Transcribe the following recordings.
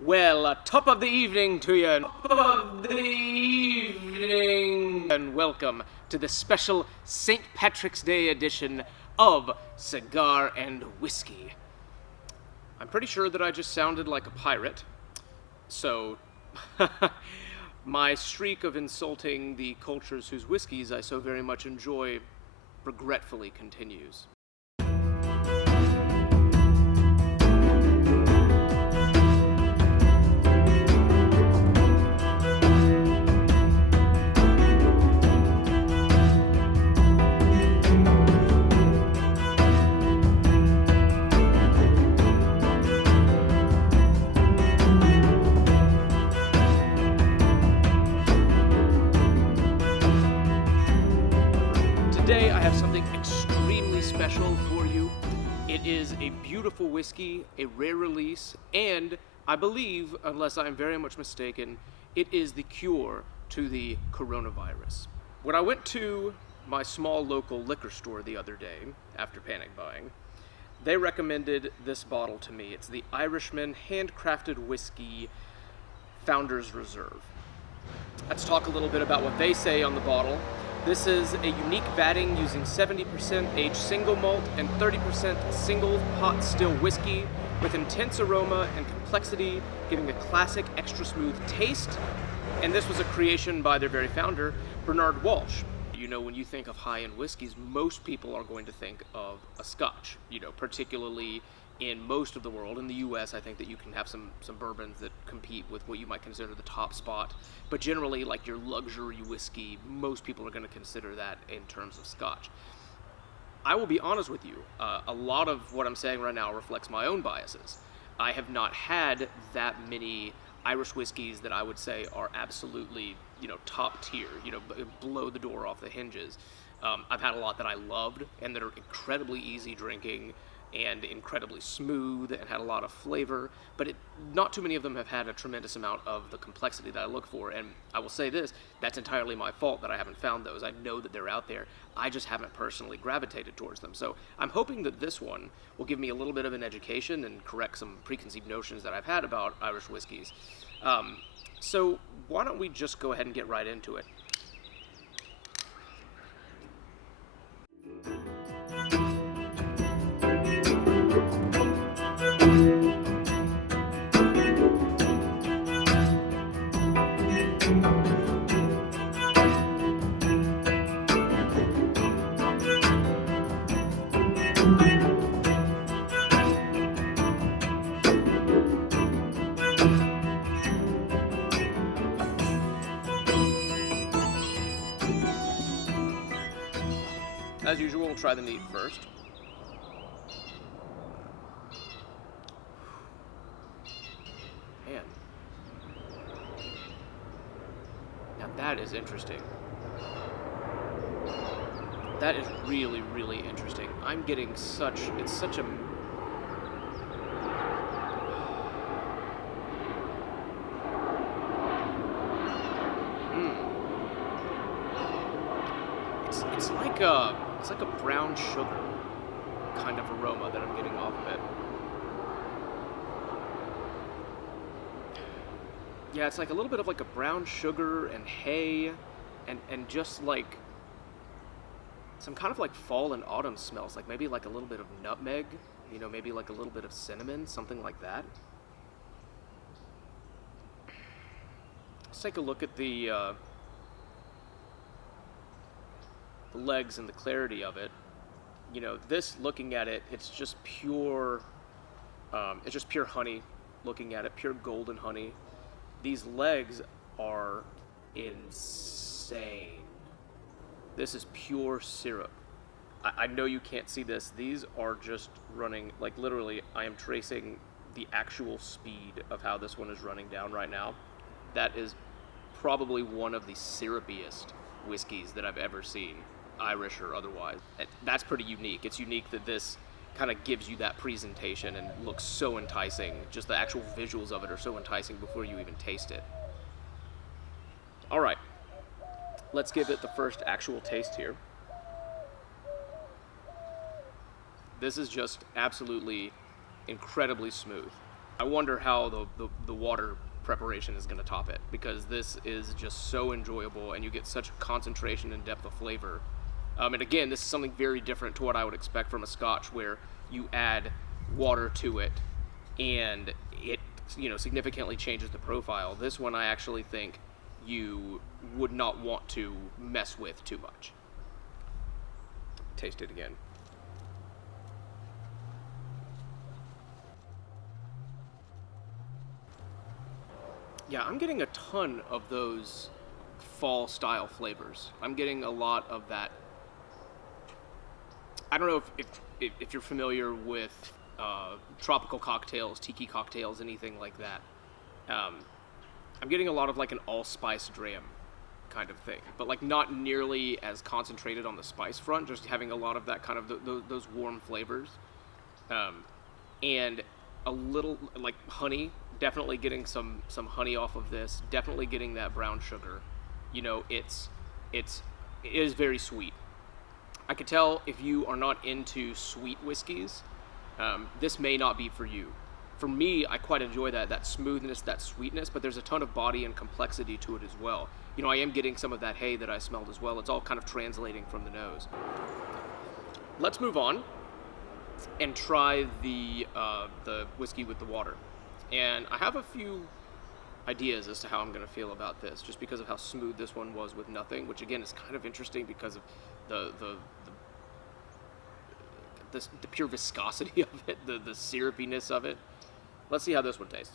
Well, top of the evening to you. Top of the evening. And welcome to the special St. Patrick's Day edition of Cigar and Whiskey. I'm pretty sure that I just sounded like a pirate, so my streak of insulting the cultures whose whiskeys I so very much enjoy regretfully continues. Today I have something extremely special for you. It is a beautiful whiskey, a rare release, and I believe, unless I'm very much mistaken, it is the cure to the coronavirus. When I went to my small local liquor store the other day, after panic buying, they recommended this bottle to me. It's the Irishman Handcrafted Whiskey Founders Reserve. Let's talk a little bit about what they say on the bottle. This is a unique vatting using 70% aged single malt and 30% single pot still whiskey with intense aroma and complexity, giving a classic extra smooth taste. And this was a creation by their very founder, Bernard Walsh. You know, when you think of high-end whiskeys, most people are going to think of a Scotch, particularly in most of the world. In the US, I think that you can have some bourbons that compete with what you might consider the top spot. But generally, like your luxury whiskey, most people are going to consider that in terms of Scotch. I will be honest with you, a lot of what I'm saying right now reflects my own biases. I have not had that many Irish whiskeys that I would say are absolutely, top tier, blow the door off the hinges. I've had a lot that I loved and that are incredibly easy drinking and incredibly smooth and had a lot of flavor, but not too many of them have had a tremendous amount of the complexity that I look for. And I will say this, that's entirely my fault that I haven't found those. I know that they're out there. I just haven't personally gravitated towards them. So I'm hoping that this one will give me a little bit of an education and correct some preconceived notions that I've had about Irish whiskeys. So why don't we just go ahead and get right into it. As usual, we'll try the neat first. Man. Now that is interesting. That is really, really interesting. I'm getting it's such a... It's like a brown sugar kind of aroma that I'm getting off of it. Yeah, it's like a little bit of like a brown sugar and hay and just like some kind of like fall and autumn smells, like maybe like a little bit of nutmeg, maybe like a little bit of cinnamon, something like that. Let's take a look at the legs and the clarity of it. This, looking at it, it's just pure honey. Looking at it, pure golden honey. These legs are insane. This is pure syrup. I know you can't see this. These are just running, like literally, I am tracing the actual speed of how this one is running down right now. That is probably one of the syrupiest whiskeys that I've ever seen, Irish or otherwise. That's pretty unique. It's unique that this kind of gives you that presentation and looks so enticing. Just the actual visuals of it are so enticing before you even taste it. All right, let's give it the first actual taste here. This is just absolutely incredibly smooth. I wonder how the water preparation is going to top it, because this is just so enjoyable and you get such concentration and depth of flavor. And again, this is something very different to what I would expect from a Scotch, where you add water to it and it significantly changes the profile. This one I actually think you would not want to mess with too much. Taste it again. Yeah, I'm getting a ton of those fall style flavors. I'm getting a lot of that. I don't know if you're familiar with tropical cocktails, tiki cocktails, anything like that. I'm getting a lot of like an allspice dram kind of thing, but like not nearly as concentrated on the spice front, just having a lot of that kind of those warm flavors. And a little like honey, definitely getting some honey off of this, definitely getting that brown sugar. It is very sweet. I could tell if you are not into sweet whiskeys, this may not be for you. For me, I quite enjoy that smoothness, that sweetness, but there's a ton of body and complexity to it as well. I am getting some of that hay that I smelled as well. It's all kind of translating from the nose. Let's move on and try the whiskey with the water. And I have a few ideas as to how I'm going to feel about this, just because of how smooth this one was with nothing, which again is kind of interesting because of the pure viscosity of it, the syrupiness of it. Let's see how this one tastes.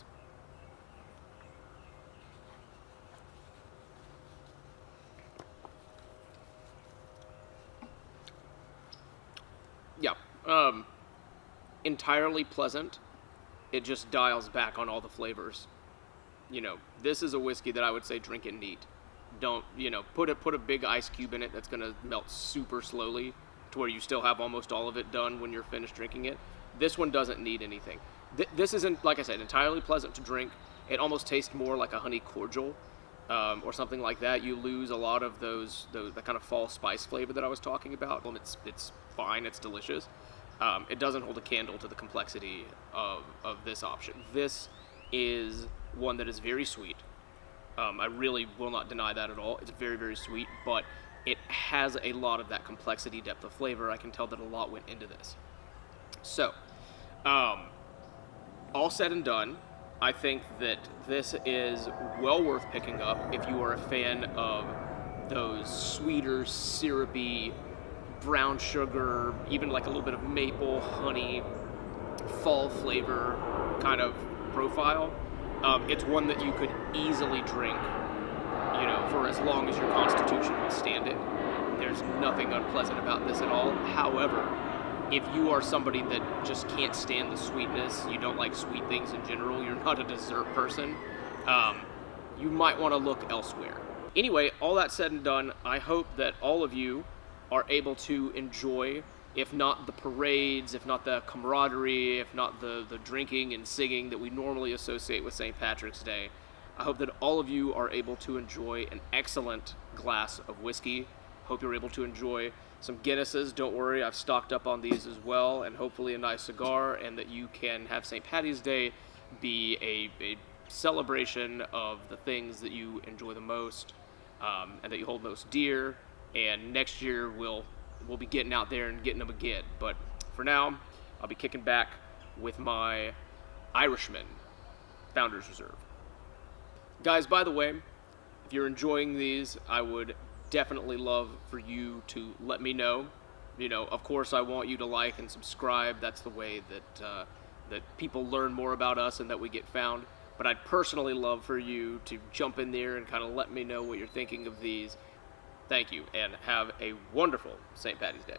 Yeah, entirely pleasant. It just dials back on all the flavors. This is a whiskey that I would say drink it neat. Don't, put a big ice cube in it that's going to melt super slowly to where you still have almost all of it done when you're finished drinking it. This one doesn't need anything. This isn't, like I said, entirely pleasant to drink. It almost tastes more like a honey cordial or something like that. You lose a lot of the kind of fall spice flavor that I was talking about. It's fine, it's delicious. It doesn't hold a candle to the complexity of this option. This is one that is very sweet. I really will not deny that at all. It's very, very sweet, but it has a lot of that complexity, depth of flavor. I can tell that a lot went into this. So, all said and done, I think that this is well worth picking up if you are a fan of those sweeter, syrupy, brown sugar, even like a little bit of maple, honey, fall flavor kind of profile. It's one that you could easily drink, for as long as your constitution will stand it. There's nothing unpleasant about this at all. However, if you are somebody that just can't stand the sweetness, you don't like sweet things in general, you're not a dessert person, you might want to look elsewhere. Anyway, all that said and done, I hope that all of you are able to enjoy, if not the parades, if not the camaraderie, if not the drinking and singing that we normally associate with St. Patrick's Day. I hope that all of you are able to enjoy an excellent glass of whiskey. Hope you're able to enjoy some Guinnesses. Don't worry, I've stocked up on these as well, and hopefully a nice cigar, and that you can have St. Patty's Day be a celebration of the things that you enjoy the most, and that you hold most dear. And next year we'll be getting out there and getting them again. But for now, I'll be kicking back with my Irishman Founders Reserve. Guys, by the way, if you're enjoying these, I would definitely love for you to let me know. Of course, I want you to like and subscribe. That's the way that people learn more about us and that we get found. But I'd personally love for you to jump in there and kind of let me know what you're thinking of these. Thank you, and have a wonderful St. Patty's Day.